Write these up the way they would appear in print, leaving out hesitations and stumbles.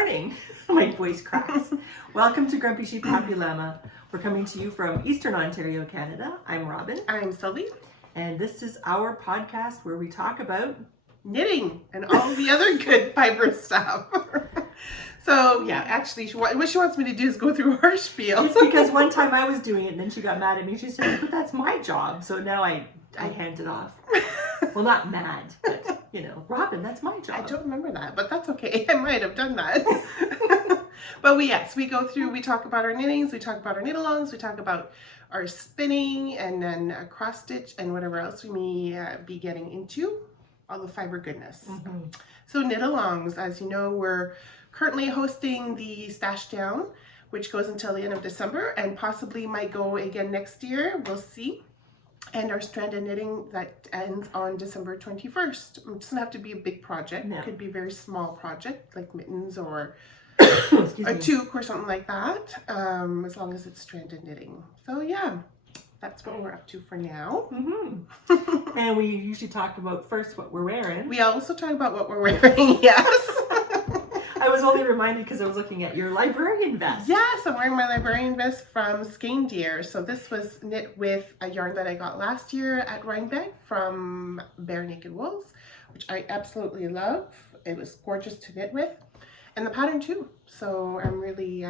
morning. My voice cracks. Welcome to Grumpy Sheep Happy Llama. We're coming to you from Eastern Ontario, Canada. I'm Robin. I'm Sylvie. And this is our podcast where we talk about knitting and all the other good fibrous stuff. So yeah, actually what she wants me to do is go through her spiel. It's because one time I was doing it and then she got mad at me. She said, but that's my job. So now I hand it off. Well, not mad, but Robin, that's my job. I don't remember that, but that's okay. I might have done that. But we go through, we talk about our knittings, we talk about our knit-alongs, we talk about our spinning, and then cross stitch and whatever else we may be getting into, all the fiber goodness. Mm-hmm. So knit-alongs, as you know, we're currently hosting the Stash Down, which goes until the end of December and possibly might go again next year. We'll see. And our stranded knitting that ends on December 21st. It doesn't have to be a big project. No. It could be a very small project like mittens or a toque or something like that, as long as it's stranded knitting. So yeah, that's what we're up to for now. Mm-hmm. And we usually talk about first what we're wearing. We also talk about what we're wearing, yes. I was only reminded because I was looking at your librarian vest. Yes, I'm wearing my librarian vest from Skein Deer. So this was knit with a yarn that I got last year at Rhinebeck from Bare Naked Wools, which I absolutely love. It was gorgeous to knit with, and the pattern too. So I'm really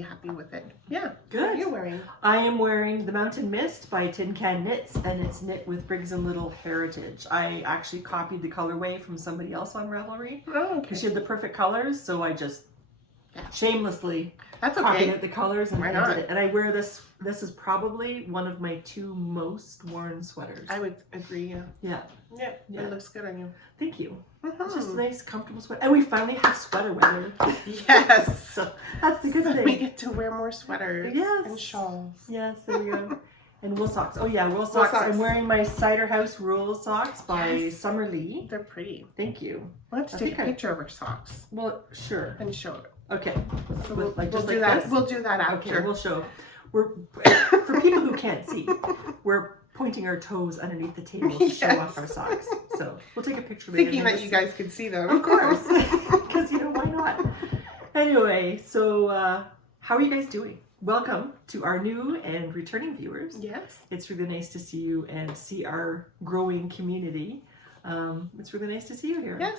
happy with it. Yeah. Good. What are you wearing? I am wearing the Mountain Mist by Tin Can Knits, and it's knit with Briggs & Little Heritage. I actually copied the colorway from somebody else on Ravelry. Oh, okay. She had the perfect colors, so I just shamelessly copied out the colors and did it. And I wear this. This is probably one of my two most worn sweaters. I would agree. Yeah. Yeah. It looks good on you. Thank you. Mm-hmm. It's just a nice, comfortable sweater. And we finally have sweater weather. Yes. So that's the good thing. We get to wear more sweaters. Yes. And shawls. Yes, there we go. And wool socks. Oh yeah, wool socks. I'm wearing my Cider House wool socks by Summer Lee. They're pretty. Thank you. We'll have to take a picture of our socks. Well, sure. And show it. Okay. So we'll do that. We'll do that after. Okay, we'll show. For people who can't see, we're pointing our toes underneath the table to show off our socks. So we'll take a picture later. Thinking that you guys can see them. Of course. Because, why not? Anyway, so how are you guys doing? Welcome to our new and returning viewers. Yes. It's really nice to see you and see our growing community. It's really nice to see you here. Yes.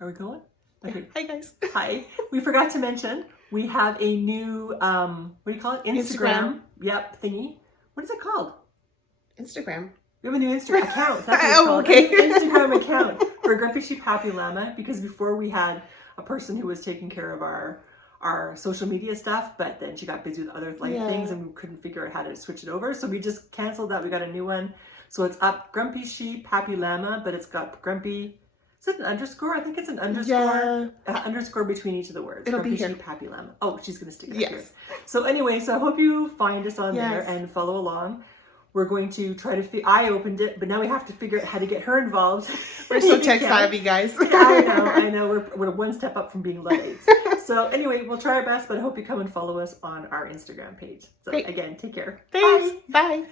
Are we going? Okay. Hi, guys. Hi. We forgot to mention, we have a new, what do you call it? Instagram. Yep, thingy. What is it called? Instagram. We have a new Instagram account. That's what it's called. Okay. Instagram account for Grumpy Sheep Happy Llama, because before we had a person who was taking care of our social media stuff, but then she got busy with other things and we couldn't figure out how to switch it over. So we just canceled that. We got a new one. So it's up Grumpy Sheep Happy Llama, but it's got Grumpy. Is it an underscore? I think it's an underscore. Yeah. Underscore between each of the words. It'll Grumpy be here. Sheep Happy Llama. Oh, she's going to stick it yes. here. So anyway, so I hope you find us on there and follow along. We're going to try to I opened it, but now we have to figure out how to get her involved. We're so tech savvy, guys. I know. We're one step up from being Luddites. So anyway, we'll try our best, but I hope you come and follow us on our Instagram page. So again, take care. Thanks. Bye.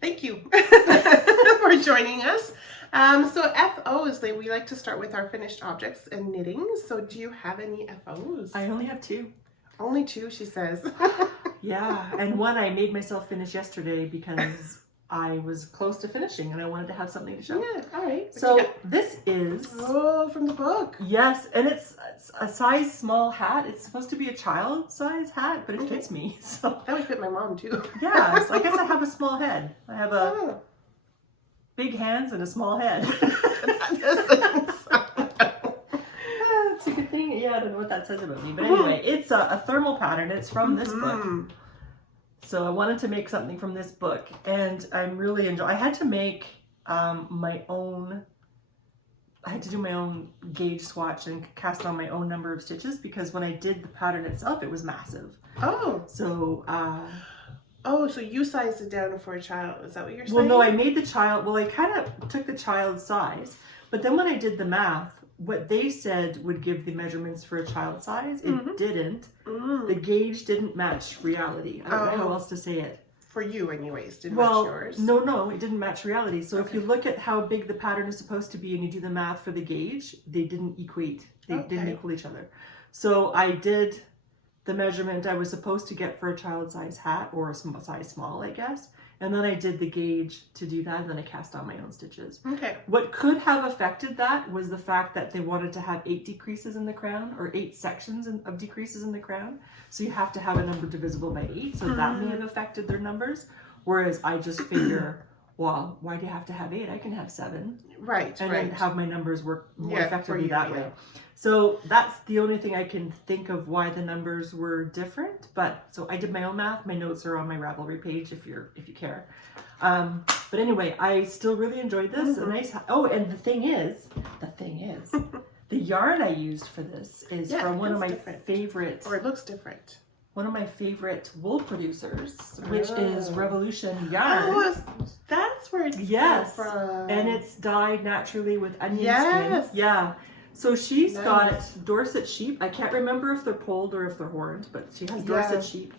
Thank you for joining us. So FOs, we like to start with our finished objects and knitting. So do you have any FOs? I only have two. Only two, she says. Yeah, and one I made myself finish yesterday because I was close to finishing and I wanted to have something to show. Yeah, all right. So this is... Oh, from the book. Yes, and it's a size small hat. It's supposed to be a child size hat, but it fits me. So that would fit my mom too. Yeah, so I guess I have a small head. I have a big hands and a small head. That doesn't sound... That's a good thing. Yeah, I don't know what that says about me. But anyway, it's a thermal pattern. It's from this book. So I wanted to make something from this book. And I'm really enjoying... I had to make my own... I had to do my own gauge swatch and cast on my own number of stitches because when I did the pattern itself, it was massive. Oh. So... so you sized it down for a child. Is that what you're saying? Well, no, I made the child... Well, I kind of took the child's size. But then when I did the math, what they said would give the measurements for a child size, it didn't. The gauge didn't match reality. I don't know how else to say it. For you anyways, didn't match yours. No, it didn't match reality. So if you look at how big the pattern is supposed to be and you do the math for the gauge, they didn't equate. They didn't equal each other. So I did the measurement I was supposed to get for a child size hat, or a size small, I guess. And then I did the gauge to do that, and then I cast on my own stitches. Okay. What could have affected that was the fact that they wanted to have 8 decreases in the crown, or 8 sections of decreases in the crown. So you have to have a number divisible by 8, so that may have affected their numbers. Whereas I just figure, well, why do you have to have 8? I can have 7. Right, and then have my numbers work more effectively that way. Yeah. So that's the only thing I can think of why the numbers were different. But so I did my own math. My notes are on my Ravelry page if you care. But anyway, I still really enjoyed this. A nice. Oh, and the thing is, the yarn I used for this is from one of my favorite. Or it looks different. One of my favorite wool producers, which is Revolution Yarn. Oh, that's where it's from. And it's dyed naturally with onion Yes. skin. Yeah. So she's got Dorset sheep. I can't remember if they're polled or if they're horned, but she has Dorset sheep.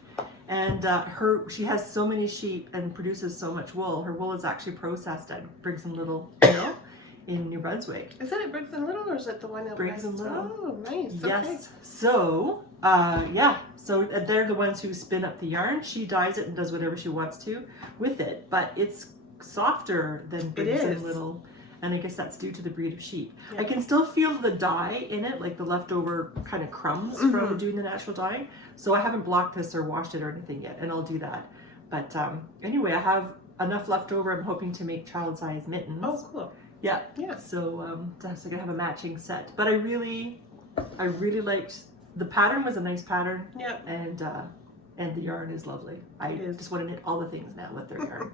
And she has so many sheep and produces so much wool. Her wool is actually processed at Briggs and Little Mill in New Brunswick. Is it at Briggs and Little, or is it the one at Briggs and Little? Oh, nice. Yes. Okay. So, so they're the ones who spin up the yarn. She dyes it and does whatever she wants to with it, but it's softer than Briggs and Little. And I guess that's due to the breed of sheep. I can still feel the dye in it, like the leftover kind of crumbs from doing the natural dye. So I haven't blocked this or washed it or anything yet, and I'll do that. But anyway, I have enough left over. I'm hoping to make child-size mittens. Oh, cool. Yeah. So that's gonna have a matching set. But I really liked the pattern. Was a nice pattern. Yep. And the yarn is lovely. I just want to knit all the things now with their yarn.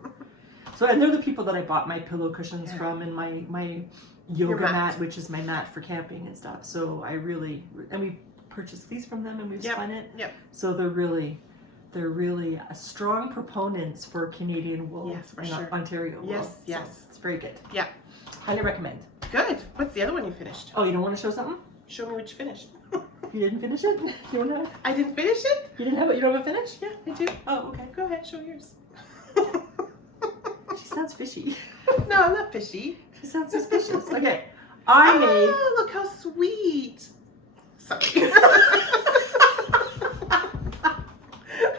So, and they're the people that I bought my pillow cushions from, and my yoga mat, which is my mat for camping and stuff. So and we purchased these from them, and we've spun it. Yep. So they're really strong proponents for Canadian wool. Yes, for sure. Ontario wool. Yes, yes. So it's very good. Yeah. Highly recommend. Good. What's the other one you finished? Oh, you don't want to show something? Show me what you finished. You didn't finish it? You don't have? I didn't finish it? You didn't have it? You don't have a finish? Yeah, I do. Oh, okay. Go ahead, show yours. She sounds fishy. No, I'm not fishy. She sounds suspicious. Okay. I made... look how sweet. Sorry.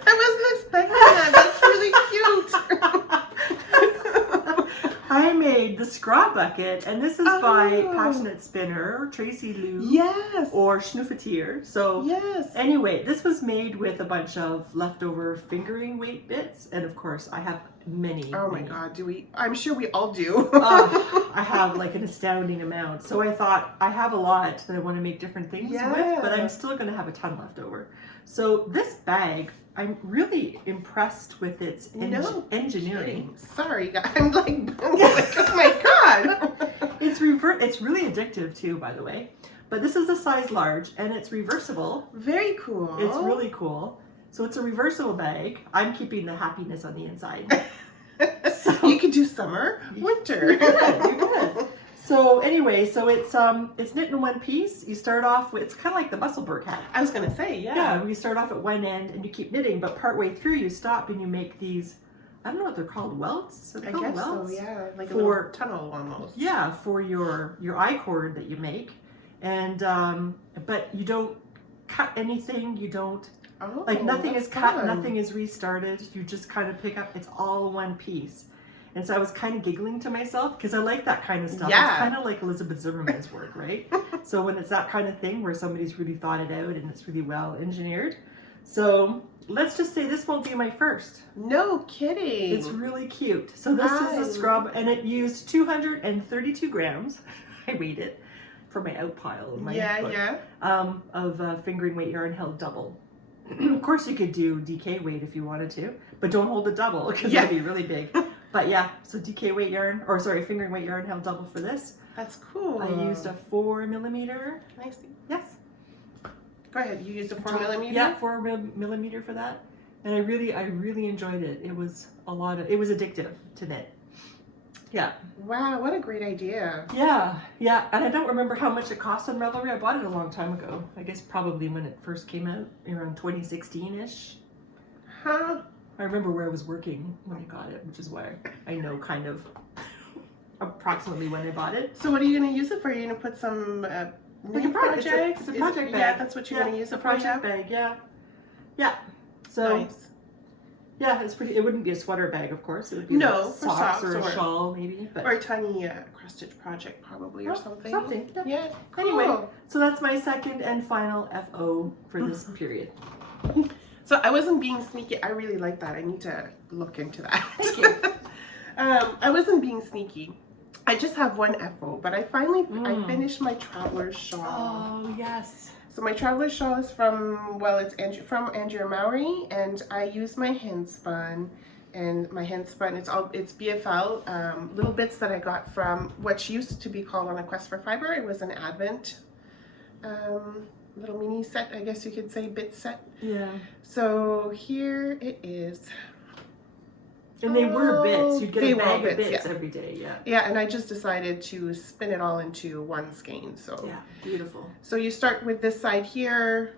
I wasn't expecting that. That's really cute. I made the scrap bucket, and this is by Passionate Spinner, Tracy Lou, or Schnoofetier. So anyway, this was made with a bunch of leftover fingering weight bits, and of course I have many. Oh my God, do we? I'm sure we all do. I have like an astounding amount. So I thought I have a lot that I want to make different things with, but I'm still going to have a ton left over. So this bag, I'm really impressed with its engineering. Sorry, guys. I'm like, oh my God. It's really addictive too, by the way. But this is a size large, and it's reversible. Very cool. It's really cool. So it's a reversible bag. I'm keeping the happiness on the inside. So you could do summer, winter. You could. So anyway, so it's knit in one piece. You start off with, it's kind of like the Musselburgh hat. I was gonna say, Yeah, you start off at one end and you keep knitting, but partway through you stop and you make these, I don't know what they're called, welts? I guess welts? So, yeah, like a little tunnel almost. Yeah, for your I-cord that you make. And, but you don't cut anything, you don't, like nothing is cut, nothing is restarted. You just kind of pick up, it's all one piece. And so I was kind of giggling to myself because I like that kind of stuff. Yeah. It's kind of like Elizabeth Zimmerman's work, right? So when it's that kind of thing where somebody's really thought it out and it's really well engineered. So let's just say this won't be my first. No kidding. It's really cute. So this is a scrub, and it used 232 grams. I weighed it for my out pile in my book, of fingering weight yarn held double. Of course you could do DK weight if you wanted to, but don't hold it double because it'd be really big. But yeah, so DK weight yarn, or sorry, fingering weight yarn held double for this. That's cool. I used a 4mm. Nice. Yes. Go ahead. You used a 4mm? Yeah, 4mm for that. And I really enjoyed it. It was it was addictive to knit. Yeah. Wow, what a great idea. Yeah. And I don't remember how much it cost on Ravelry. I bought it a long time ago. I guess probably when it first came out, around 2016-ish. Huh? I remember where I was working when I got it, which is why I know kind of approximately when I bought it. So what are you going to use it for? Are you going to put some knitting projects? It's a project bag. Yeah, that's what you're going to use a it for. project bag. Yeah. Yeah. So. Nice. Yeah, it's pretty. It wouldn't be a sweater bag, of course. It would be no, like for socks or a shawl, maybe. But... Or a tiny cross-stitch project, probably, or something. Something. Yeah. Yeah. Cool. Anyway, so that's my second and final FO for this period. So I wasn't being sneaky. I really like that. I need to look into that. Thank you. I wasn't being sneaky. I just have one FO, but I finally I finished my Traveler's Shawl. Oh yes. So my Traveler's Shawl is from, well, it's from Andrea Mowry, and I use my hand spun, and my hand spun, it's BFL, little bits that I got from what used to be called On a Quest for Fiber. It was an Advent little mini set, I guess you could say, bit set. Yeah. So here it is. And they were bits. You'd get a bag bits, of bits every day. Yeah. Yeah, and I just decided to spin it all into one skein. So yeah, beautiful. So you start with this side here.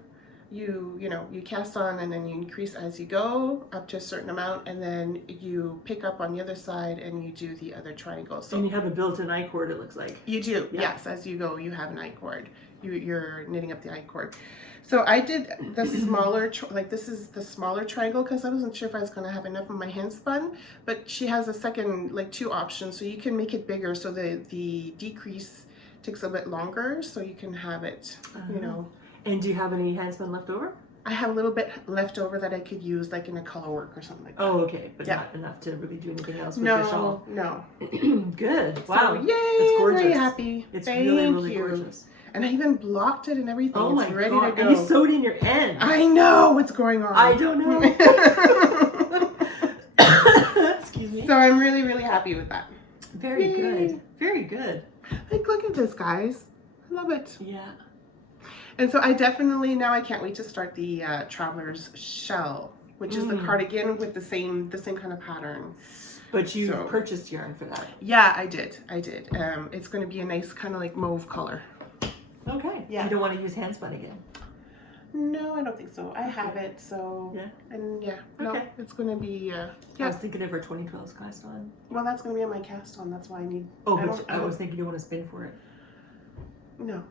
You cast on, and then you increase as you go up to a certain amount, and then you pick up on the other side and you do the other triangle. So and you have a built-in I-cord, it looks like. You do, yeah. Yes. As you go, you have an I-cord. You're knitting up the I-cord. So I did the smaller, this is the smaller triangle because I wasn't sure if I was going to have enough of my hand spun, but she has a second, two options. So you can make it bigger so the decrease takes a bit longer, so you can have it, And do you have any hand spun left over? I have a little bit left over that I could use in a color work or something like that. Oh, okay. But not enough to really do anything else with your shawl. No. Good. Wow. So, yay, it's gorgeous. Very happy. It's Thank really you. Gorgeous. And I even blocked it and everything. Oh my it's ready God. to go. And you sewed in your end. I know what's going on. I don't know. Excuse me. So I'm really, really happy with that. Very good. Very good. Look at this, guys. I love it. Yeah. And so I definitely, now I can't wait to start the Traveler's Shell, which is the cardigan with the same kind of pattern. But you purchased yarn for that. Yeah, I did. It's going to be a nice kind of mauve color. Okay. Yeah. You don't want to use hand spun again? No, I don't think so. I have it, so. Yeah. And yeah. Okay. No, it's going to be. I was thinking of our 2012 cast-on. Well, that's going to be on my cast-on. That's why I need. Oh, but I was thinking you want to spin for it. No.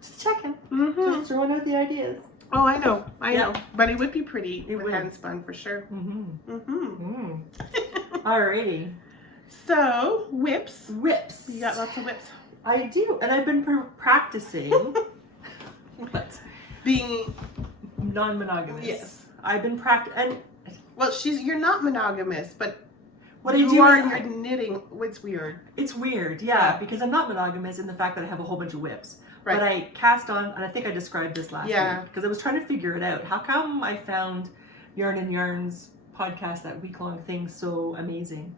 Just checking. Just throwing out the ideas. Oh, I know. I know. But it would be pretty with hand spun for sure. Alrighty. So, whips. Whips. You got lots of whips. I do. And I've been practicing. What? Being non-monogamous. Yes. I've been practicing. Well, you're not monogamous, but what I you do are is you're knitting. It's weird. It's weird, yeah, because I'm not monogamous in the fact that I have a whole bunch of whips. Right. But I cast on, and I think I described this last week, because I was trying to figure it out. How come I found Yarn and Yarns podcast, that week-long thing, so amazing?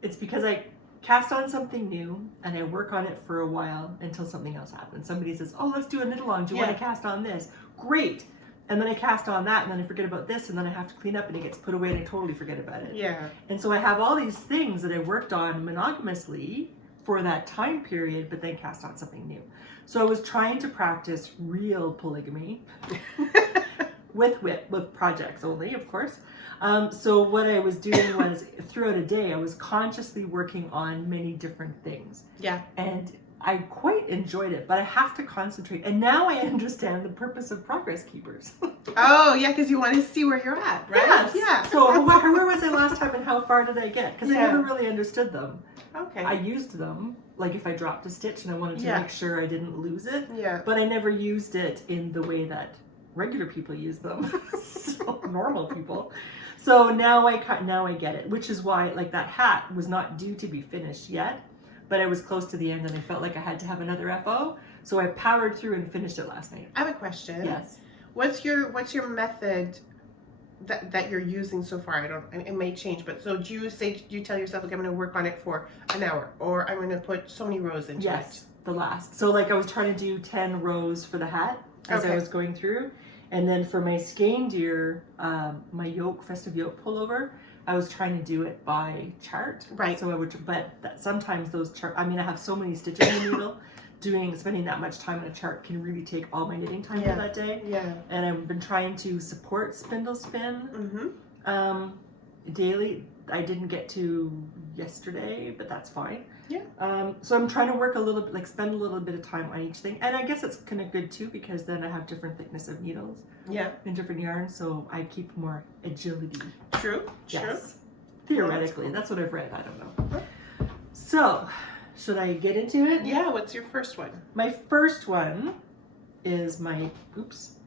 It's because I cast on something new, and I work on it for a while until something else happens. Somebody says, oh, let's do a knit-along. Do you want to cast on this? Great. And then I cast on that, and then I forget about this, and then I have to clean up, and it gets put away, and I totally forget about it. Yeah. And so I have all these things that I worked on monogamously for that time period, but then cast on something new. So I was trying to practice real polygamy with projects only, of course. So what I was doing was, throughout a day, I was consciously working on many different things. Yeah. And I quite enjoyed it, but I have to concentrate. And now I understand the purpose of progress keepers. Oh, yeah, because you want to see where you're at, right? Yes. Yeah. So where was I last time and how far did I get? Because I never really understood them. Okay. I used them, like if I dropped a stitch and I wanted to make sure I didn't lose it. Yeah. But I never used it in the way that regular people use them. So normal people. So now I get it, which is why that hat was not due to be finished yet, but I was close to the end and I felt like I had to have another FO. So I powered through and finished it last night. I have a question. Yes. What's your method that you're using so far? It may change, but so do you tell yourself, like, I'm going to work on it for an hour, or I'm going to put so many rows into it? Yes, the last. So I was trying to do 10 rows for the hat as I was going through. And then for my skein deer, my festive yoke pullover, I was trying to do it by chart. Right. So sometimes those chart, I have so many stitches in the needle spending that much time on a chart can really take all my knitting time for Yeah. that day. Yeah. And I've been trying to support spindle spin daily. I didn't get to yesterday, but that's fine. Yeah. So I'm trying to work a little bit, like spend a little bit of time on each thing. And I guess it's kind of good too, because then I have different thickness of needles Yeah. and different yarns, so I keep more agility. True. Yes. Theoretically, that's what I've read. I don't know. So, should I get into it? Yeah. What's your first one? My first one is my,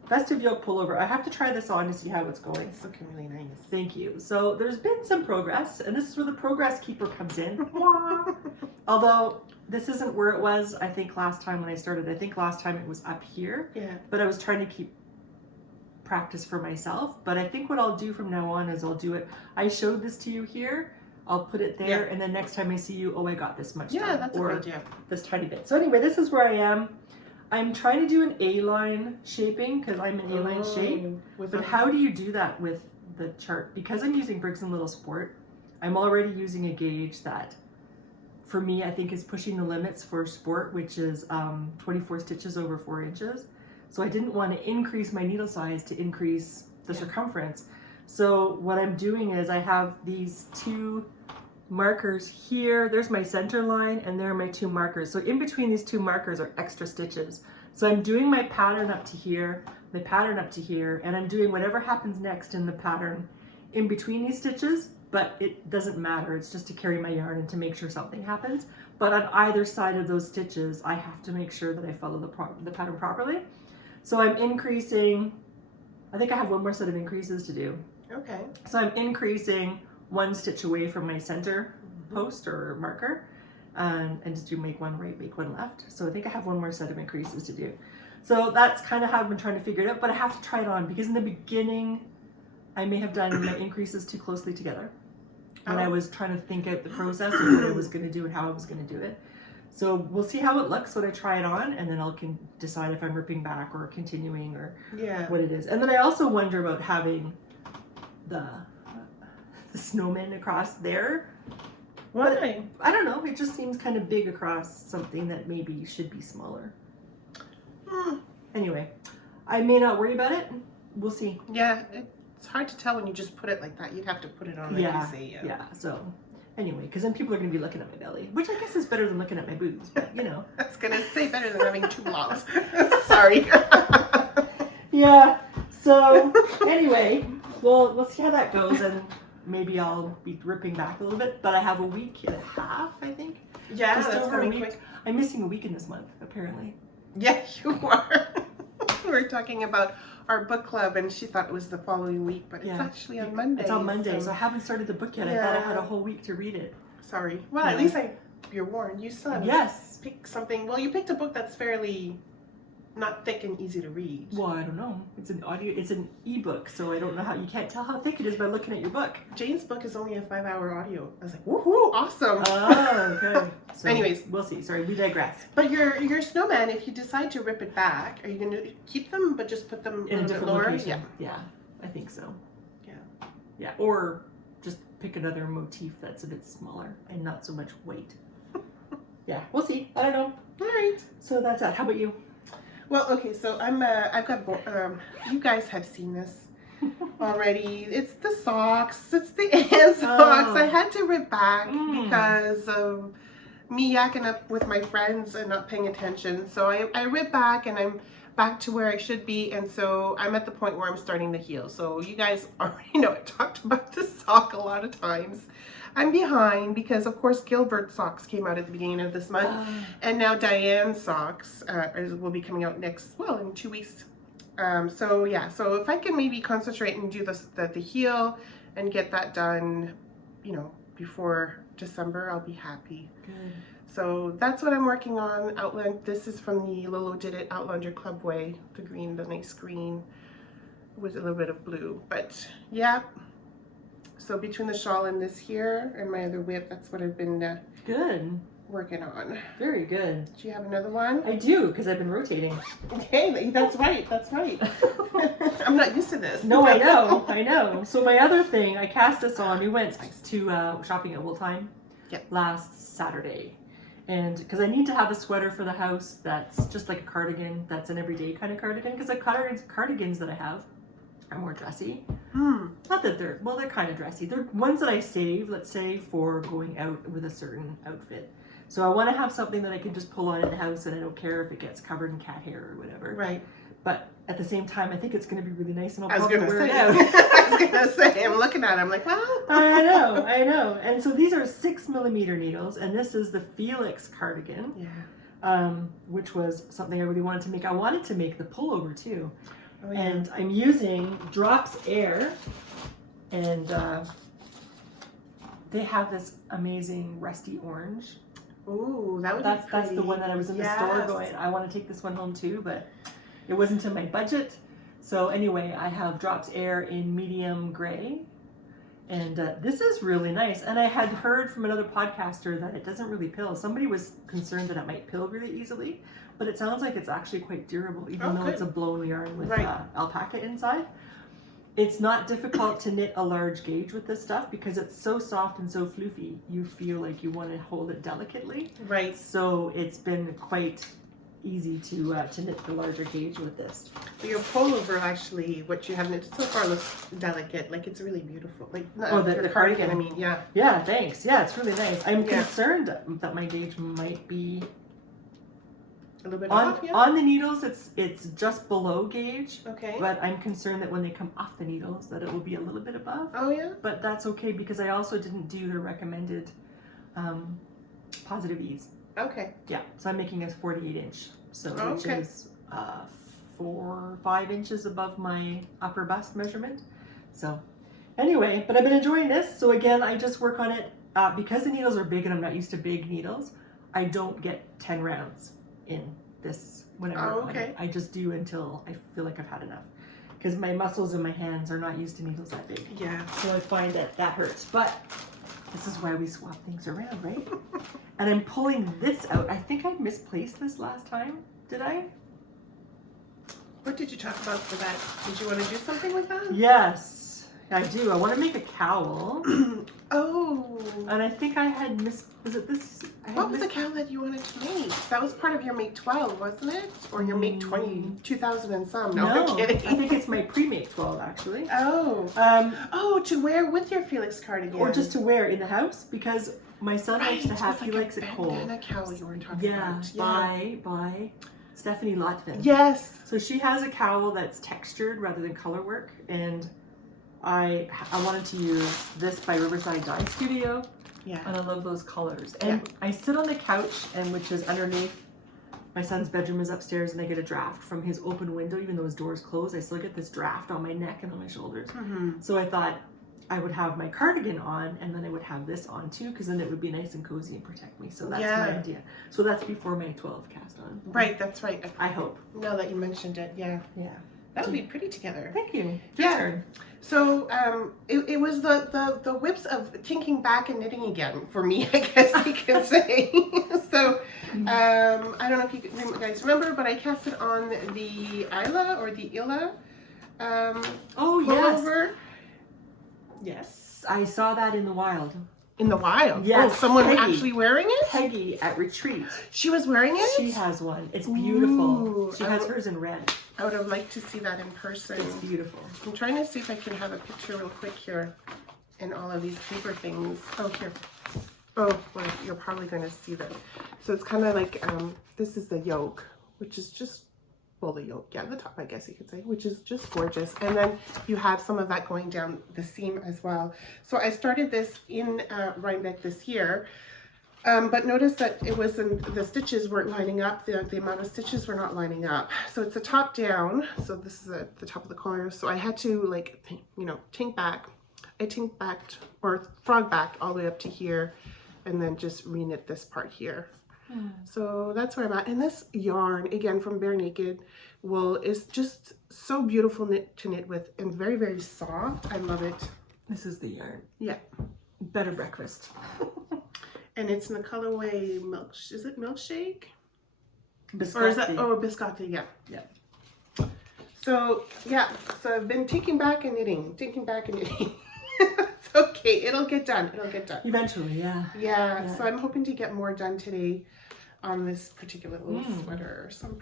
festive yoke pullover. I have to try this on to see how it's going. It's looking really nice. Thank you. So there's been some progress, and this is where the progress keeper comes in. Although this isn't where it was, I think, last time when I started. I think last time it was up here. Yeah. But I was trying to keep practice for myself. But I think what I'll do from now on is I'll do it. I showed this to you here. I'll put it there, and then next time I see you, oh, I got this much done. Yeah, that's a or good idea. this tiny bit. So anyway, this is where I am. I'm trying to do an A-line shaping because I'm an A-line shape. But how do you do that with the chart? Because I'm using Briggs & Little Sport, I'm already using a gauge that, for me, I think is pushing the limits for sport, which is 24 stitches over 4 inches. So I didn't want to increase my needle size to increase the circumference. So what I'm doing is I have these 2 markers here. There's my center line, and there are my 2 markers. So in between these 2 markers are extra stitches. So I'm doing my pattern up to here, my pattern up to here, and I'm doing whatever happens next in the pattern in between these stitches, but it doesn't matter. It's just to carry my yarn and to make sure something happens. But on either side of those stitches, I have to make sure that I follow the pattern properly. So I'm increasing, I think I have one more set of increases to do. Okay. So I'm increasing 1 stitch away from my center post or marker, and just do make 1 right, make 1 left. So I think I have 1 more set of increases to do. So that's kind of how I've been trying to figure it out, but I have to try it on because in the beginning I may have done my increases too closely together when I was trying to think out the process of what I was going to do and how I was going to do it. So we'll see how it looks when I try it on, and then I'll decide if I'm ripping back or continuing or what it is. And then I also wonder about having the snowman across there. Why? But I don't know, it just seems kind of big across something that maybe should be smaller. Anyway, I may not worry about it. We'll see. Yeah, it's hard to tell when you just put it like that. You'd have to put it on like you say. Yeah, so anyway, because then people are going to be looking at my belly, which I guess is better than looking at my boobs, but you know. I was going to say better than having 2 blobs. Sorry. Yeah, so anyway, we'll see how that goes, and maybe I'll be ripping back a little bit, but I have a week and a half, I think. Yeah, Just that's over a coming week. quick. I'm missing a week in this month, apparently. Yeah, you are. We were talking about our book club, and she thought it was the following week, but it's actually on Monday. It's on Monday, so I haven't started the book yet. I thought I had a whole week to read it. Sorry. Well, at least you're warned. You still have to pick something. Well, you picked a book that's fairly not thick and easy to read. Well, I don't know. It's an ebook, so I don't know how, you can't tell how thick it is by looking at your book. Jane's book is only a 5-hour audio. I was like, woohoo, awesome. Oh, okay. So anyways, we'll see. Sorry, we digress. But your snowman, if you decide to rip it back, are you going to keep them but just put them In a different lower? location? Yeah, I think so. Yeah. Yeah, or just pick another motif that's a bit smaller and not so much weight. Yeah, we'll see. I don't know. All right. So that's that. How about you? Well, okay, so I've got, you guys have seen this already. It's the socks. It's the ant socks. I had to rip back because of me yakking up with my friends and not paying attention. So I ripped back, and I'm back to where I should be, and so I'm at the point where I'm starting to heal. So you guys already know I talked about this sock a lot of times. I'm behind because, of course, Gilbert socks came out at the beginning of this month, and now Diane's socks will be coming out in 2 weeks. So yeah, so if I can maybe concentrate and do the heel and get that done, you know, before December, I'll be happy. Good. So that's what I'm working on. Outline. This is from the Lolo Did It Outlander Clubway. The green, the nice green with a little bit of blue. But yeah. So between the shawl and this here and my other whip, that's what I've been Good. working on. Very good. Do you have another one? I do, because I've been rotating. Okay, that's right. That's right. I'm not used to this. No, I know. I know. So my other thing, I cast this on. We went to shopping at Wooltime last Saturday. And because I need to have a sweater for the house that's just like a cardigan, that's an everyday kind of cardigan, because the cardigans that I have are more dressy. Not that they're kind of dressy. They're ones that I save, let's say, for going out with a certain outfit. So I want to have something that I can just pull on in the house, and I don't care if it gets covered in cat hair or whatever. Right. But at the same time, I think it's going to be really nice, and I'll I was probably gonna wear say. it out. I was gonna say. I'm looking at it. I'm like, well. I know. And so these are 6mm needles, and this is the Felix cardigan. Yeah. Which was something I really wanted to make. I wanted to make the pullover too. Oh, yeah. And I'm using Drops Air, and they have this amazing rusty orange. Ooh, that would be That's pretty. the one that I was in the store going, I want to take this one home too, but it wasn't in my budget. So anyway, I have Drops Air in medium gray, and this is really nice. And I had heard from another podcaster that it doesn't really pill. Somebody was concerned that it might pill really easily, but it sounds like it's actually quite durable, even though it's a blown yarn with alpaca inside. It's not difficult to knit a large gauge with this stuff because it's so soft and so floofy. You feel like you want to hold it delicately. Right. So it's been quite easy to knit the larger gauge with this. Your pullover, actually, what you have knitted so far looks delicate. Like, it's really beautiful. Like, the cardigan. I mean, yeah. Yeah, thanks. Yeah, it's really nice. I'm concerned that my gauge might be a little bit on, off, yeah? on the needles. It's just below gauge. Okay. But I'm concerned that when they come off the needles, that it will be a little bit above. Oh, yeah? But that's okay because I also didn't do the recommended positive ease. Okay. Yeah, so I'm making a 48 inch, so which Okay. is 4 or 5 inches above my upper bust measurement. So anyway, but I've been enjoying this. So again, I just work on it because the needles are big and I'm not used to big needles. I don't get 10 rounds in this when I work on it. I just do until I feel like I've had enough because my muscles in my hands are not used to needles that big. Yeah. So I find that hurts, but this is why we swap things around, right? And I'm pulling this out. I think I misplaced this last time. Did I? What did you talk about for that? Did you want to do something with that? Yes, I do. I want to make a cowl. Oh. And I think I had was it this? What was the cowl that you wanted to make? That was part of your Make 12, wasn't it? Or your Make 20, 2000 and some. No, I'm kidding. I think it's my pre-Make 12 actually. Oh. Oh, to wear with your Felix cardigan. Or just to wear in the house because my son likes to have, he likes it cold. Bandana cowl you were talking about. By Stephanie Lotvin. Yes. So she has a cowl that's textured rather than color work, and I wanted to use this by Riverside Dye Studio. Yeah. And I love those colors. And I sit on the couch, and which is underneath my son's bedroom is upstairs, and I get a draft from his open window, even though his door's closed. I still get this draft on my neck and on my shoulders. Mm-hmm. So I thought I would have my cardigan on, and then I would have this on too, because then it would be nice and cozy and protect me. So that's my idea. So that's before my 12 cast on. Right, that's right. I hope. Now that you mentioned it, yeah. Yeah. That would be pretty together. Thank you. Your Yeah. turn. So it was the whips of tinking back and knitting again for me, I guess you could say. So I don't know if you guys remember, but I casted on the Isla or the Illa pullover. Yes, I saw that in the wild. In the wild? Yes. Oh, someone Peggy. actually wearing it? Peggy at retreat. She was wearing it? She has one. It's beautiful. Ooh, She has hers in red. I would have liked to see that in person. It's beautiful. I'm trying to see if I can have a picture real quick here in all of these paper things. Oh, here. Oh, well, you're probably going to see that. So it's kind of like, this is the yoke, which is just, well, the yoke, yeah, the top, I guess you could say, which is just gorgeous. And then you have some of that going down the seam as well. So I started this in Rhinebeck this year. But notice that it wasn't, the stitches weren't lining up, the amount of stitches were not lining up. So it's a top down, so this is at the top of the corner. So I had to, like, you know, tink back. I tink backed, or frog backed all the way up to here, and then just re-knit this part here. So that's where I'm at. And this yarn, again, from Bare Naked wool, is just so beautiful to knit with, and very, very soft. I love it. This is the yarn. Yeah. Better breakfast. And it's in the colorway is it Milkshake? Biscotti. Or is that, oh, Biscotti, yeah. Yeah. So, yeah, so I've been tinking back and knitting. It's okay. It'll get done. It'll get done. Eventually, yeah. Yeah. So I'm hoping to get more done today on this particular little sweater. So I'm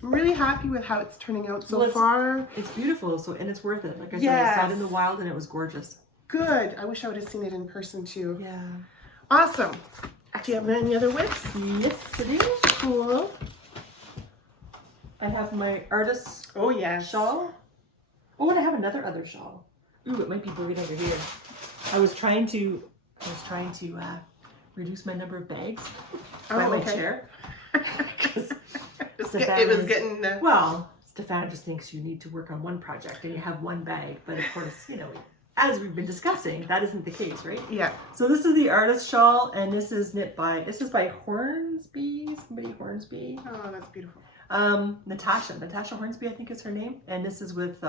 really happy with how it's turning out so far. It's beautiful. So, and it's worth it. Like I said, I saw it in the wild and it was gorgeous. Good. I wish I would have seen it in person too. Yeah. Awesome. Do you have any other whips? Yes, it is. Cool. I have my artist's Yes. shawl. Oh, and I have other shawl. Ooh, it might be buried under here. I was trying to reduce my number of bags by my chair. It was getting... Well, Stefan just thinks you need to work on one project and you have one bag. But of course, as we've been discussing, that isn't the case, right? Yeah. So this is the artist shawl, and this is by Hornsby, somebody Hornsby. Oh, that's beautiful. Natasha Hornsby, I think is her name. And this is with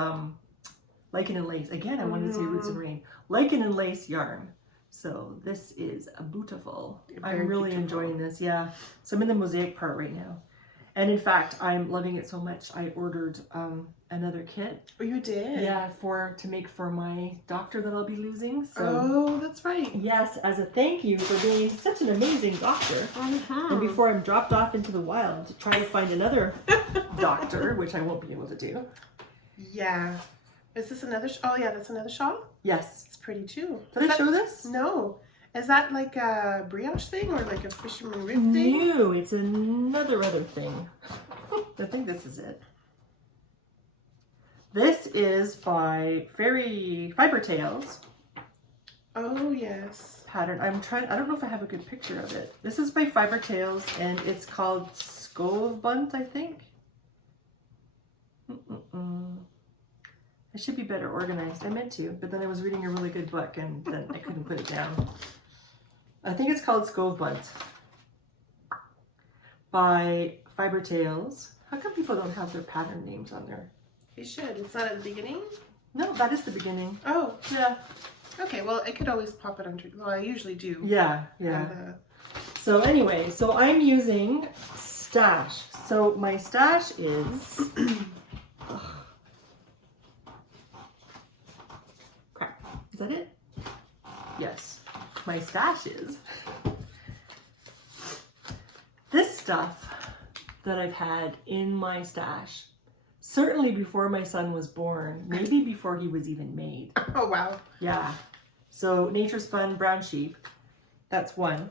lichen and lace. Again, I wanted to say roots and rain. Lichen and lace yarn. So this is beautiful. I'm really enjoying this. Yeah. So I'm in the mosaic part right now. And in fact, I'm loving it so much. I ordered another kit. Oh, you did? Yeah, to make for my doctor that I'll be losing. So, oh, that's right. Yes, as a thank you for being such an amazing doctor. And before I'm dropped off into the wild to try to find another doctor, which I won't be able to do. Yeah. Is this another? Oh, yeah, that's another shawl? Yes. It's pretty too. Did I show this? No. Is that like a brioche thing or like a fisherman rib thing? No, it's another thing. I think this is it. This is by Fiber Tales. Oh, yes. Pattern. I don't know if I have a good picture of it. This is by Fiber Tales and it's called Skovbunt, I think. I should be better organized. I meant to, but then I was reading a really good book and then I couldn't put it down. I think it's called Skovbunt by Fiber Tales. How come people don't have their pattern names on there? They should. It's not at the beginning? No, that is the beginning. Oh. Yeah. Okay, well, I could always pop it under. Well, I usually do. Yeah. So anyway, so I'm using stash. So my stash is... Crap. Is that it? Yes. My stash is this stuff that I've had in my stash certainly before my son was born, maybe before he was even made. Oh, wow. Yeah. So Nature's Fun Brown Sheep, that's one.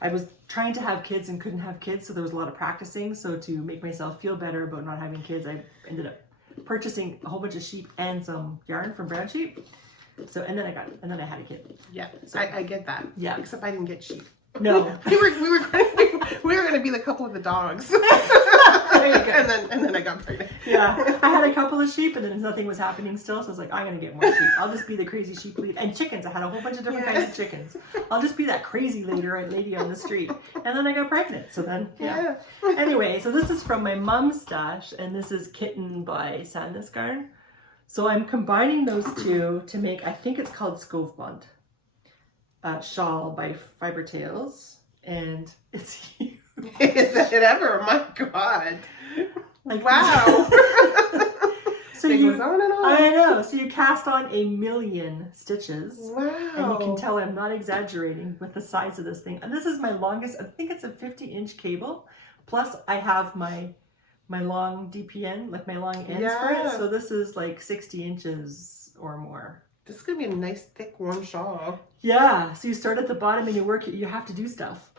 I was trying to have kids and couldn't have kids, so there was a lot of practicing. So to make myself feel better about not having kids, I ended up purchasing a whole bunch of sheep and some yarn from Brown Sheep. So and then I had a kid. Yeah, so, I get that. Yeah, except I didn't get sheep. No, we were gonna be the couple of the dogs. and then I got pregnant. Yeah, I had a couple of sheep, and then nothing was happening still. So I was like, I'm gonna get more sheep. I'll just be the crazy sheep lead. And chickens. I had a whole bunch of different kinds of chickens. I'll just be that crazy lady on the street. And then I got pregnant. So then yeah. Anyway, so this is from my mom's stash, and this is Kitten by Sandnes Garn. So I'm combining those two to make, I think it's called Skovbunt shawl by Fiber Tales, and it's huge. Is that it ever? Oh my God! Like, wow. So it goes on and on. I know. So you cast on 1,000,000 stitches. Wow. And you can tell I'm not exaggerating with the size of this thing. And this is my longest. I think it's a 50-inch cable. Plus I have my long DPN, like my long ends for it. So this is like 60 inches or more. This is going to be a nice, thick, warm shawl. Yeah. So you start at the bottom and you have to do stuff.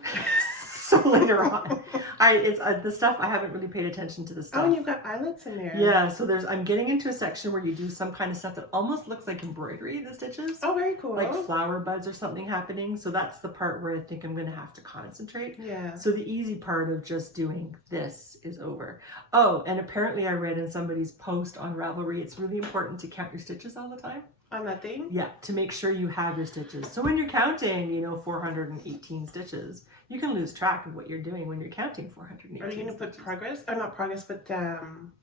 So later on, it's the stuff I haven't really paid attention to the stuff. Oh, and you've got eyelets in there. Yeah, so I'm getting into a section where you do some kind of stuff that almost looks like embroidery, the stitches. Oh, very cool. Like flower buds or something happening. So that's the part where I think I'm going to have to concentrate. Yeah. So the easy part of just doing this is over. Oh, and apparently I read in somebody's post on Ravelry, it's really important to count your stitches all the time. On that thing? Yeah, to make sure you have your stitches. So when you're counting, 418 stitches, you can lose track of what you're doing when you're counting 418. Are you going to put progress? Or not progress, but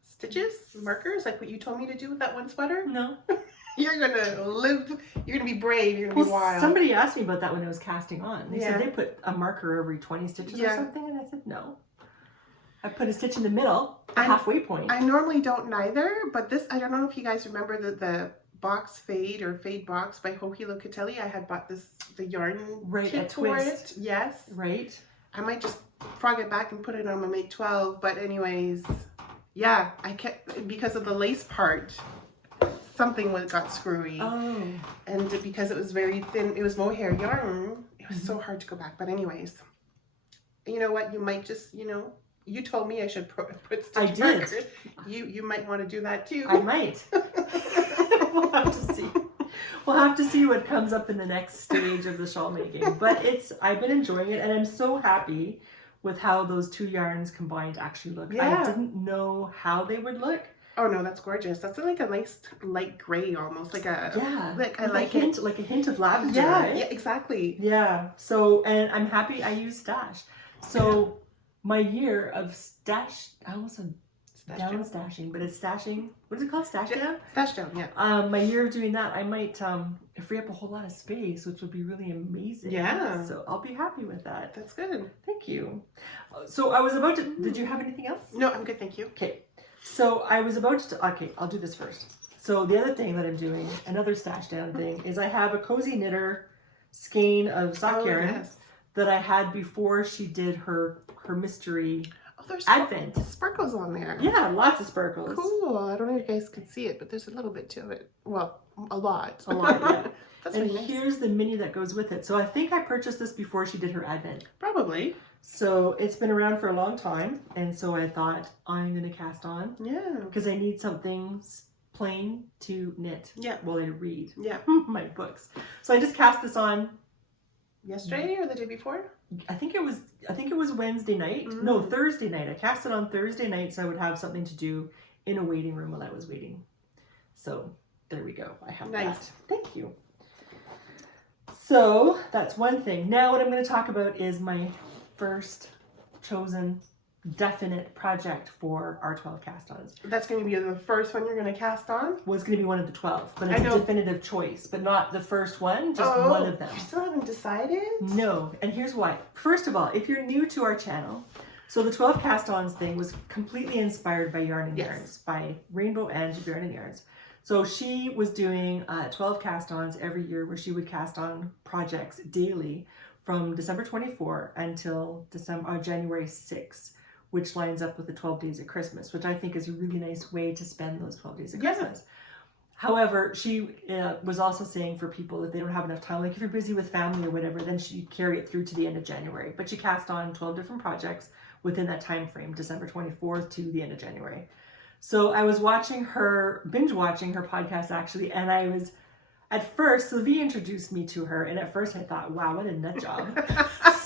stitches? Markers? Like what you told me to do with that one sweater? No. You're going to live, you're going to be brave, you're going to be wild. Somebody asked me about that when I was casting on. They said Yeah. they put a marker every 20 stitches or something, and I said no. I put a stitch in the middle, a halfway point. I normally don't neither, but this, I don't know if you guys remember the box fade or fade box by Hohi Locatelli. I had bought the yarn Right, kit a for twist. it. Yes. Right. I might just frog it back and put it on my Make 12. But anyways, yeah, I kept, because of the lace part, something got screwy. Oh. And because it was very thin, it was mohair yarn, it was so hard to go back. But anyways, you know what? You might just, you told me I should put stitch markers. You might want to do that too. I might. We'll have to see. We'll have to see what comes up in the next stage of the shawl making. But I've been enjoying it, and I'm so happy with how those two yarns combined actually look. Yeah. I didn't know how they would look. Oh no, that's gorgeous. That's like a nice light gray almost, like a I like it. it. Like a hint of lavender. Yeah, right? yeah, exactly. Yeah. So, and I'm happy I used Stash. So my year of Stash, I almost said down stashing, but it's stashing. What is it called? Stash down? Stash down, yeah. My year of doing that, I might free up a whole lot of space, which would be really amazing. Yeah. So I'll be happy with that. That's good. Thank you. So I was about to, did you have anything else? No, I'm good, thank you. Okay. So I was about to, okay, I'll do this first. So the other thing that I'm doing, another stash down thing, is I have a Cozy Knitter skein of sock yarn that I had before she did her mystery there's Advent. Sparkles on there. Yeah, lots of sparkles. Cool. I don't know if you guys can see it, but there's a little bit to it. Well, a lot. A lot, yeah. That's and really nice. Here's the mini that goes with it. So I think I purchased this before she did her Advent. Probably. So it's been around for a long time, and so I thought I'm gonna cast on. Yeah. Because I need something plain to knit. Yeah. While I read. Yeah. My books. So I just cast this on. Yesterday or the day before? I think it was Wednesday night. No, Thursday night. I cast it on Thursday night so I would have something to do in a waiting room while I was waiting. So there we go. I have that. Thank you. So that's one thing. Now what I'm going to talk about is my first chosen definite project for our 12 cast-ons. That's going to be the first one you're going to cast on? Was going to be one of the 12, but it's a definitive choice, but not the first one, just one of them. You still haven't decided? No, and here's why. First of all, if you're new to our channel, so the 12 cast-ons thing was completely inspired by Yarn and Yarns, by Rainbow Ange of Yarn and Yarns. So she was doing 12 cast-ons every year where she would cast on projects daily from December 24 until January 6, which lines up with the 12 days of Christmas, which I think is a really nice way to spend those 12 days of Christmas. However, she was also saying for people if they don't have enough time, like if you're busy with family or whatever, then she'd carry it through to the end of January. But she cast on 12 different projects within that time frame, December 24th to the end of January. So I was binge watching her podcast actually, and I was, at first, Sylvie introduced me to her, and at first I thought, wow, what a nut job.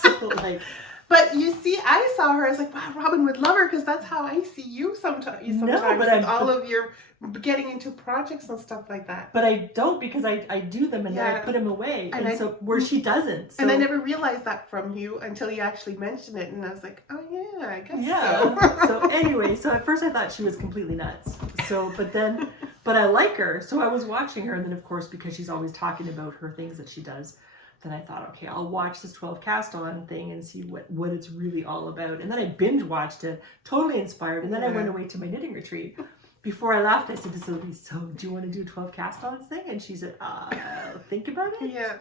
So like... But you see, I saw her, I was like, wow, Robin would love her because that's how I see you sometimes with all of your getting into projects and stuff like that. But I don't because I do them and then I put them away. And so where she doesn't. So. And I never realized that from you until you actually mentioned it. And I was like, oh yeah, I guess so. So anyway, so at first I thought she was completely nuts. So, but I like her. So I was watching her. And then of course, because she's always talking about her things that she does, then I thought, okay, I'll watch this 12 cast on thing and see what it's really all about. And then I binge watched it, totally inspired. And then I went away to my knitting retreat. Before I left, I said to Sylvie, so do you want to do a 12 cast-ons thing? And she said, think about it. Yeah.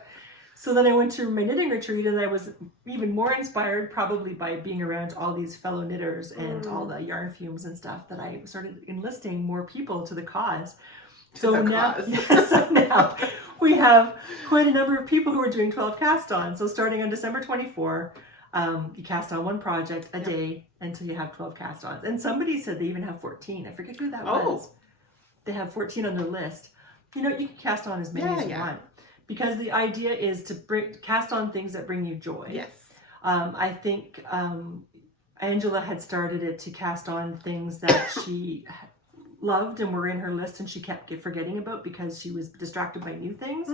So then I went to my knitting retreat and I was even more inspired probably by being around all these fellow knitters and all the yarn fumes and stuff that I started enlisting more people to the cause. So now we have quite a number of people who are doing 12 cast-ons. So starting on December 24, you cast on one project a day until you have 12 cast-ons. And somebody said they even have 14. I forget who that was. They have 14 on their list. You know, you can cast on as many as you want. Because the idea is to cast on things that bring you joy. Yes. I think Angela had started it to cast on things that she loved and were in her list and she kept forgetting about because she was distracted by new things,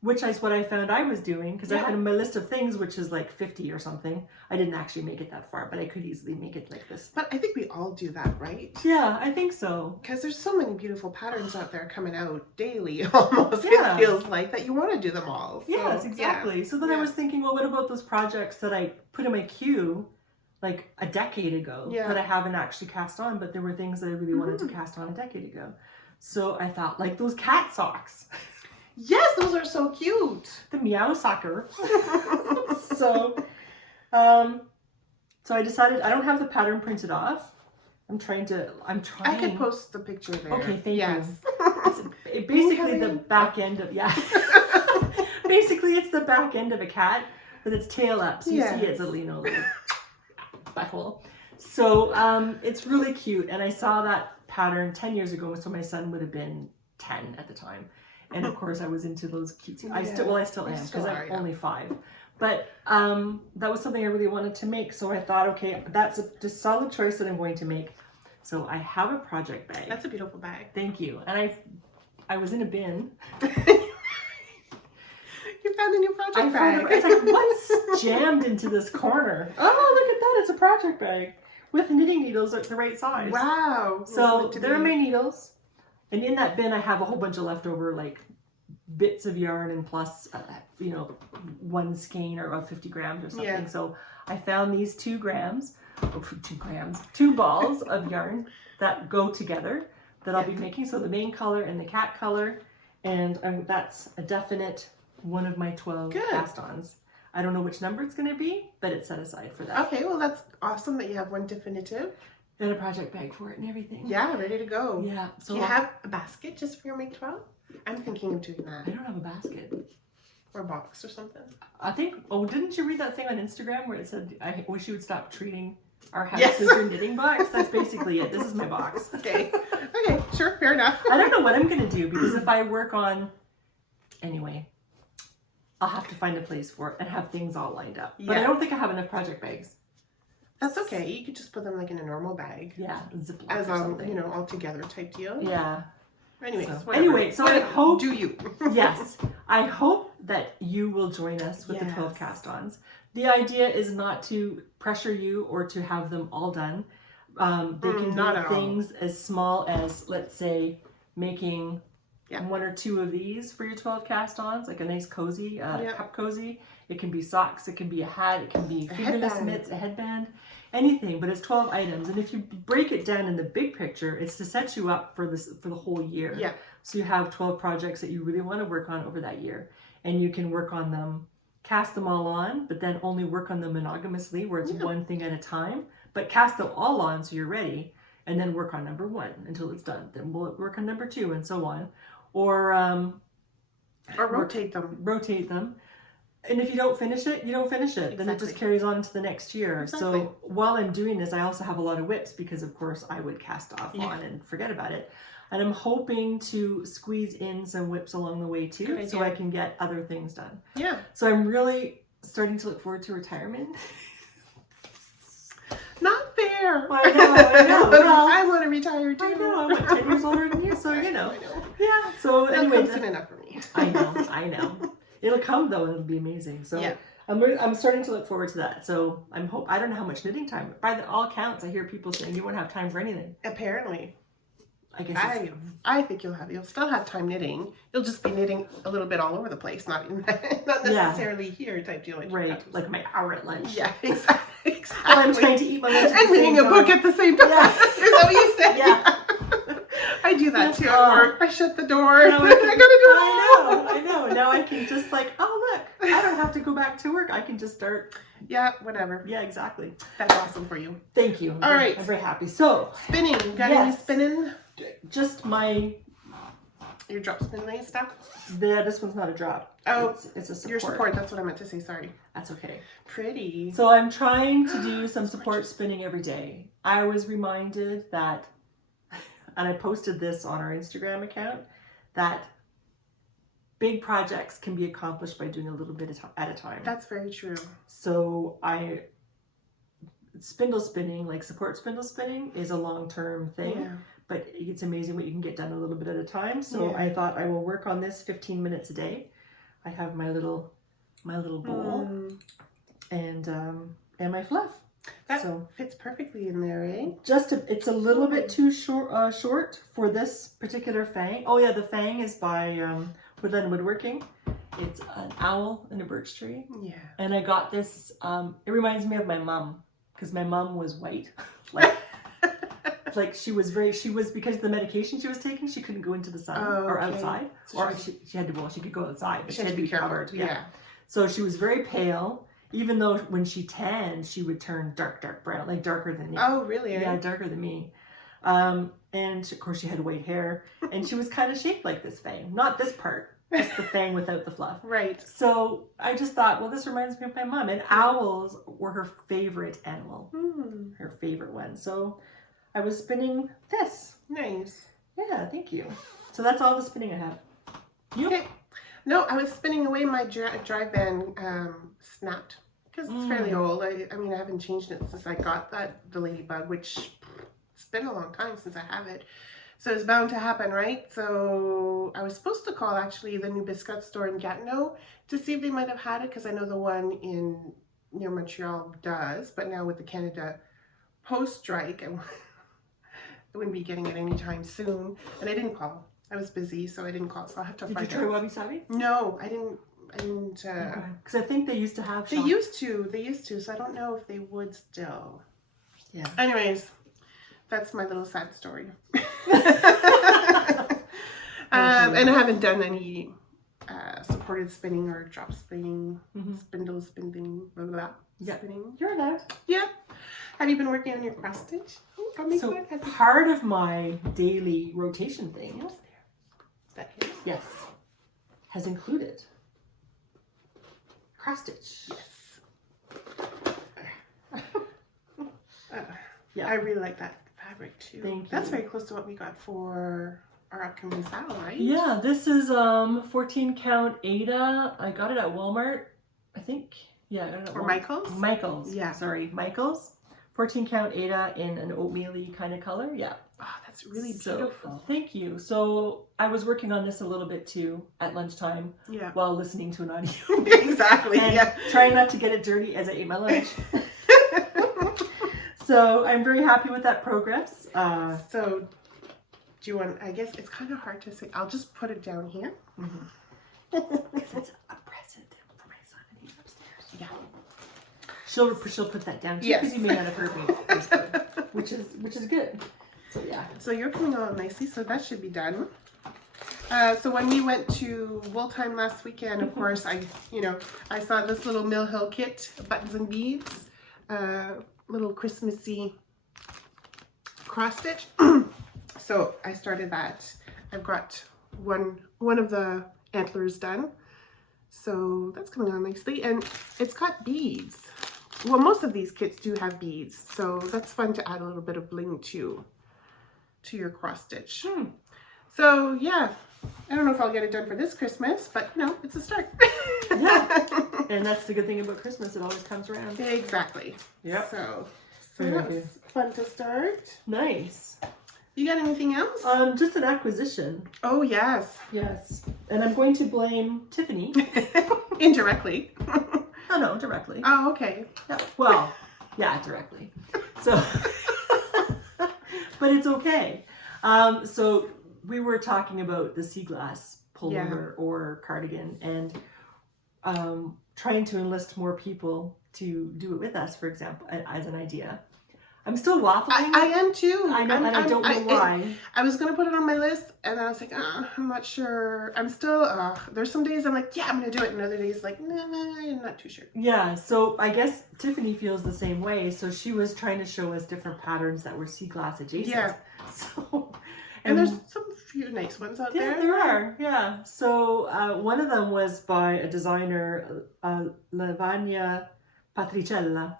which is what I found I was doing because I had my list of things, which is like 50 or something. I didn't actually make it that far, but I could easily make it like this. But I think we all do that, right? Yeah, I think so. Because there's so many beautiful patterns out there coming out daily almost. It feels like that you want to do them all. So, yes, exactly. So then I was thinking, well, what about those projects that I put in my queue like a decade ago that I haven't actually cast on, but there were things that I really wanted to cast on a decade ago. So I thought, like those cat socks. Yes, those are so cute. The meow socker. So I decided I don't have the pattern printed off. I'm trying. I could post the picture there. Okay, thank you. It's basically the back end of, basically it's the back end of a cat, but it's tail up. So you see it's a little butthole. So it's really cute. And I saw that pattern 10 years ago. So my son would have been 10 at the time. And of course I was into those cute, I still am because I'm only 5. But that was something I really wanted to make. So I thought, okay, that's a solid choice that I'm going to make. So I have a project bag. That's a beautiful bag. Thank you. And I was in a bin. You found a new project bag. It's like, what's jammed into this corner? Oh, look at that. It's a project bag with knitting needles at the right size. Wow. So there are my needles. And in that bin, I have a whole bunch of leftover, like, bits of yarn and plus, 1 skein or 50 grams or something. Yeah. So I found these 2 balls of yarn that go together that I'll be making. So the main color and the cat color. And that's a definite one of my 12 cast-ons. I don't know which number it's going to be, but it's set aside for that. Okay, well, that's awesome that you have one definitive. And a project bag for it and everything. Yeah, ready to go. Yeah. So do you have a basket just for your Make 12? I'm thinking of doing that. I don't have a basket. Or a box or something. I think, didn't you read that thing on Instagram where it said, I wish you would stop treating our house as your knitting box? That's basically it. This is my box. Okay. Okay, sure, fair enough. I don't know what I'm going to do because if I work on, anyway, I'll have to find a place for it and have things all lined up. But I don't think I have enough project bags. That's okay. You could just put them like in a normal bag. Yeah, Ziploc as or something. all together type deal. Yeah. Anyways, so I hope. Do you? Yes, I hope that you will join us with the 12 cast-ons. The idea is not to pressure you or to have them all done. They can be things as small as, let's say, making 1 or 2 of these for your 12 cast-ons, like a nice cozy, cup cozy. It can be socks, it can be a hat, it can be fingerless mitts, a headband, anything, but it's 12 items. And if you break it down in the big picture, it's to set you up for the whole year. Yeah. So you have 12 projects that you really want to work on over that year. And you can work on them, cast them all on, but then only work on them monogamously, where it's one thing at a time. But cast them all on so you're ready, and then work on number 1 until it's done. Then we'll work on number 2 and so on. Or rotate them. Rotate them. And if you don't finish it, you don't finish it. Then it just carries on into the next year. Exactly. So while I'm doing this, I also have a lot of whips because, of course, I would cast off on and forget about it. And I'm hoping to squeeze in some whips along the way too, so I can get other things done. Yeah. So I'm really starting to look forward to retirement. Not fair. I know. Well, I want to retire too. I know. I'm like 10 years older than you, so you know. I know. Yeah. So anyway, that's enough for me. I know. It'll come though, and it'll be amazing. So I'm starting to look forward to that. So I don't know how much knitting time. By all counts, I hear people saying you won't have time for anything. Apparently. I guess I think you'll still have time knitting. You'll just be knitting a little bit all over the place, not necessarily here type deal. Like my hour at lunch. Yeah, exactly. While I'm trying to eat my lunch and reading a book at the same time. Yeah. Is that what you said? Yeah. I do that too at work. I shut the door. I gotta do it. I know. Now I can just look, I don't have to go back to work. I can just start. Yeah, whatever. Yeah, exactly. That's awesome for you. Thank you. All right. I'm very happy. So spinning. Got any spinning? Just your drop spinning stuff? This one's not a drop. Oh, it's a support. Your support. That's what I meant to say. Sorry. That's okay. Pretty. So I'm trying to do some support spinning every day. I was reminded that, and I posted this on our Instagram account, that big projects can be accomplished by doing a little bit at a time. That's very true. So spindle spinning, like support spindle spinning, is a long-term thing, but it's amazing what you can get done a little bit at a time. So I thought I will work on this 15 minutes a day. I have my little bowl and my fluff. That fits perfectly in there, eh? It's a little bit too short for this particular fang. Oh yeah, the fang is by Woodland Woodworking. It's an owl and a birch tree. Yeah. And I got this, it reminds me of my mom, because my mom was white. Like, like she was because of the medication she was taking, she couldn't go into the sun or outside, So or she had to, she could go outside, but she had to be covered. Yeah. So she was very pale, even though when she tanned, she would turn dark brown, like darker than me. Oh, really? Yeah, darker than me. And of course she had white hair, and she was kind of shaped like this fang. Not this part, just the fang without the fluff. Right. So I just thought, well, this reminds me of my mom. And owls were her favorite animal. Her favorite one. So I was spinning this. Nice. Yeah, thank you. So that's all the spinning I have. You? Okay. No, I was spinning away my dry band snapped because it's fairly old. I mean, I haven't changed it since I got the ladybug, which it's been a long time since I have it. So it's bound to happen, right? So I was supposed to call actually the New Biscuit store in Gatineau to see if they might have had it, because I know the one near Montreal does, but now with the Canada Post strike, I wouldn't be getting it anytime soon. And I didn't call. I was busy, so I didn't call. So I'll have to find out. Did you try Wabi Sabi? No, I didn't. Because I think they used to have. They used to. So I don't know if they would still. Yeah. Anyways, that's my little sad story. And I haven't done any supported spinning or drop spinning, spindle spinning, blah blah blah. Spinning. You're allowed. Yeah. Have you been working on your cross stitch? So part of my daily rotation thing, yes, has included cross stitch. Yes. I really like that fabric too. Thank you. That's very close to what we got for our upcoming saddle, right? Yeah, this is 14 count Ada. I got it at Walmart, I think. Yeah, I got it at Or Walmart. Michael's? Michael's. Yeah. Sorry, Michael's. 14 count Ada in an oatmeal-y kind of color. Yeah. Oh, that's really beautiful. Thank you. So I was working on this a little bit too at lunchtime. Yeah. While listening to an audio. Exactly. And trying not to get it dirty as I ate my lunch. So I'm very happy with that progress. So do you want, I guess it's kind of hard to say. I'll just put it down here. Because it's a present for my son and he's upstairs. Yeah. She'll put that down too, because you may not have heard me whisper, which is good. So yeah. So you're coming along nicely, so that should be done. So when we went to Wool Time last weekend, of course, I saw this little Mill Hill kit, buttons and beads, little Christmassy cross stitch. So I started that. I've got one of the antlers done. So that's coming on nicely, and it's got beads. Well, most of these kits do have beads, so that's fun to add a little bit of bling to your cross stitch. So yeah, I don't know if I'll get it done for this Christmas, but it's a start. Yeah, and that's the good thing about Christmas, it always comes around. Exactly. Yep. So that was fun to start. Nice. You got anything else? Just an acquisition. Oh yes. Yes. And I'm going to blame Tiffany. Indirectly. Oh no, directly. Oh, okay. Yeah. Well, yeah, directly. So, but it's okay. So we were talking about the sea glass pullover or cardigan, and trying to enlist more people to do it with us, for example, as an idea. I'm still waffling. I am too. I know, and I don't know why. I was going to put it on my list, and then I was like, I'm not sure. I'm still, there's some days I'm like, yeah, I'm going to do it. And other days like, nah, I'm not too sure. Yeah, so I guess Tiffany feels the same way. So she was trying to show us different patterns that were sea glass adjacent. Yeah. So, and there's some few nice ones out there. Yeah, there are. Yeah. So one of them was by a designer, Lavagna Patricella.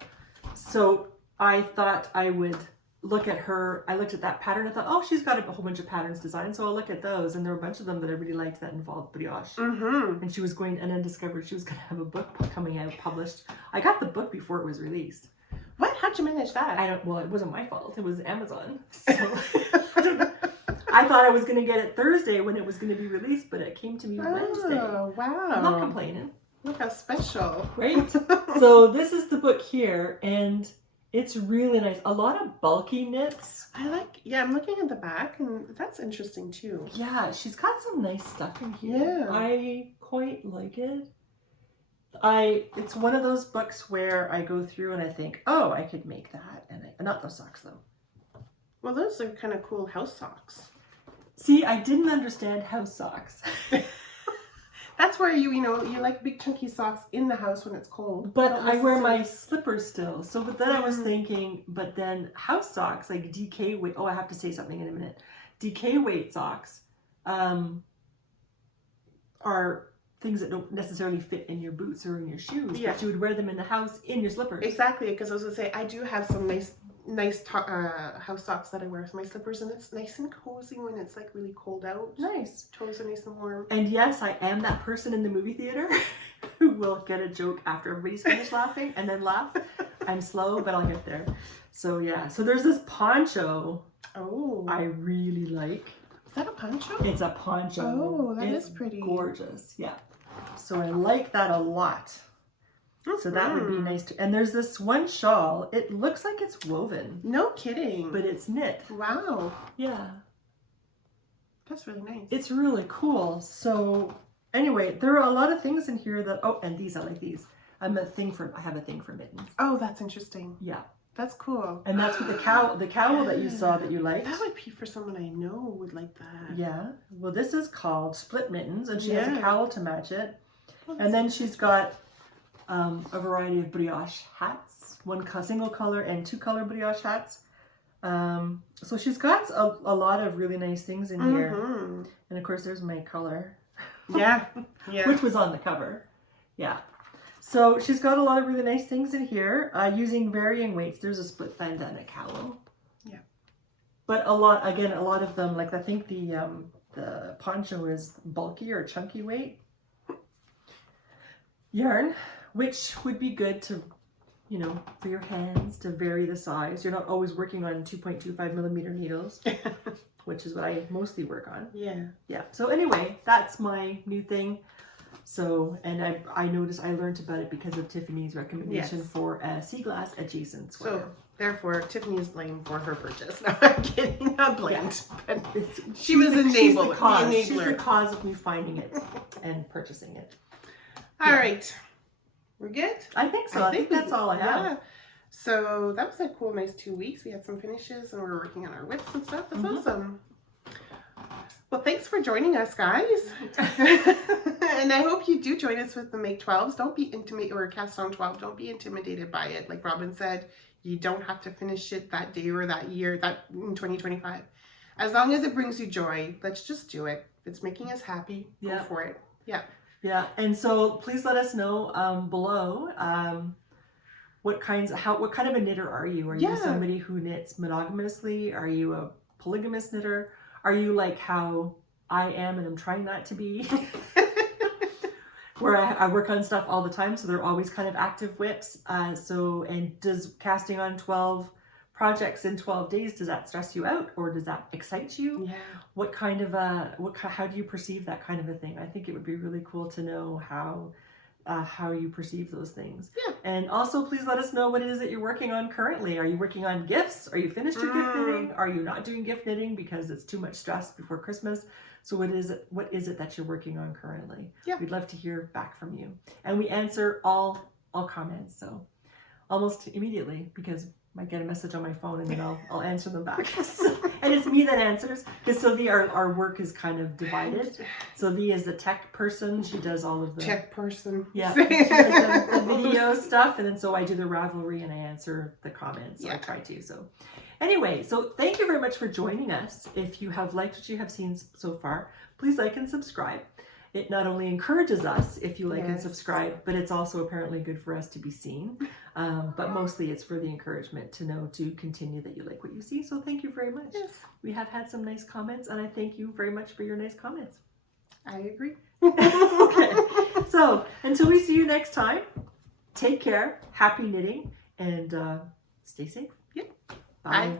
So I thought I would look at her. I looked at that pattern. I thought, oh, she's got a whole bunch of patterns designed. So I'll look at those. And there were a bunch of them that I really liked that involved brioche. And she was going, and then discovered she was going to have a book coming out, published. I got the book before it was released. What? How'd you manage that? Well, it wasn't my fault. It was Amazon. So I don't know. I thought I was going to get it Thursday when it was going to be released, but it came to me Wednesday. Oh, wow. I'm not complaining. Look how special. Right? So this is the book here, and it's really nice. A lot of bulky knits. I'm looking at the back, and that's interesting too. Yeah, she's got some nice stuff in here. Yeah. I quite like it. It's one of those books where I go through and I think, oh, I could make that. And not those socks though. Well, those are kind of cool house socks. See, I didn't understand house socks. That's where you like big chunky socks in the house when it's cold. But I wear my slippers still. So, but then I was thinking, but then house socks, like DK weight. Oh, I have to say something in a minute. DK weight socks are things that don't necessarily fit in your boots or in your shoes. Yeah. But you would wear them in the house in your slippers. Exactly, because I was going to say, I do have some nice house socks that I wear with my slippers, and it's nice and cozy when it's like really cold out. Nice. Toes are nice and warm. And yes, I am that person in the movie theater who will get a joke after everybody's finished laughing and then laugh. I'm slow, but I'll get there. So yeah, so there's this poncho. Oh. I really like. Is that a poncho? It's a poncho. Oh, that it's is pretty. Gorgeous. Yeah. So I like that a lot. So that would be nice too. And there's this one shawl. It looks like it's woven. No kidding. But it's knit. Wow. Yeah. That's really nice. It's really cool. So anyway, there are a lot of things in here that, oh, and these, I like these. I have a thing for mittens. Oh, that's interesting. Yeah. That's cool. And that's what the cowl that you saw that you liked. That would be for someone I know would like that. Yeah. Well, this is called split mittens, and she has a cowl to match it. Oh, and then she's got a variety of brioche hats, one single color and 2 color brioche hats. So she's got a lot of really nice things in here. And of course, there's my color. Yeah. Yeah. Which was on the cover. Yeah. So she's got a lot of really nice things in here using varying weights. There's a split bandana cowl. Yeah. But a lot of them, like I think the poncho is bulky or chunky weight yarn, which would be good to, for your hands to vary the size. You're not always working on 2.25 millimeter needles, which is what I mostly work on. Yeah. Yeah. So anyway, that's my new thing. So, and I noticed I learned about it because of Tiffany's recommendation for a sea glass adjacent sweater. So, therefore, Tiffany is blamed for her purchase. No, I'm kidding. Not blamed. Yeah. But she was She's the cause. the She's the enabler. cause of me finding it and purchasing it. All right. We're good? I think so. I think that's all I have. Yeah. So, that was a cool, nice 2 weeks. We had some finishes and we were working on our whips and stuff. That's awesome. Well, thanks for joining us, guys. And I hope you do join us with the Make 12s. Don't be intimidated, or cast on 12. Don't be intimidated by it. Like Robin said, you don't have to finish it that day or that year, that in 2025. As long as it brings you joy, let's just do it. If it's making us happy, go for it. Yeah. Yeah. And so please let us know below what kind of a knitter are you? Are you somebody who knits monogamously? Are you a polygamous knitter? Are you like how I am and I'm trying not to be? Where I work on stuff all the time, so they're always kind of active whips. And does casting on 12 projects in 12 days, does that stress you out or does that excite you? Yeah. What kind of how do you perceive that kind of a thing? I think it would be really cool to know how you perceive those things. Yeah. And also please let us know what it is that you're working on currently. Are you working on gifts? Are you finished your gift knitting? Are you not doing gift knitting because it's too much stress before Christmas? So what is it that you're working on currently? Yeah. We'd love to hear back from you. And we answer all comments, so almost immediately, because I might get a message on my phone and then I'll answer them back. And it's me that answers, because Sylvie, our work is kind of divided. Sylvie is the tech person. She does all of the tech person. Yeah, she does the video stuff, and then so I do the Ravelry and I answer the comments. So I try to. So anyway, so thank you very much for joining us. If you have liked what you have seen so far, please like and subscribe. It not only encourages us if you like and subscribe, but it's also apparently good for us to be seen. But mostly it's for the encouragement to know to continue that you like what you see. So thank you very much. Yes. We have had some nice comments, and I thank you very much for your nice comments. I agree. Okay. So until we see you next time, take care, happy knitting, and stay safe. Yep. Bye. Bye.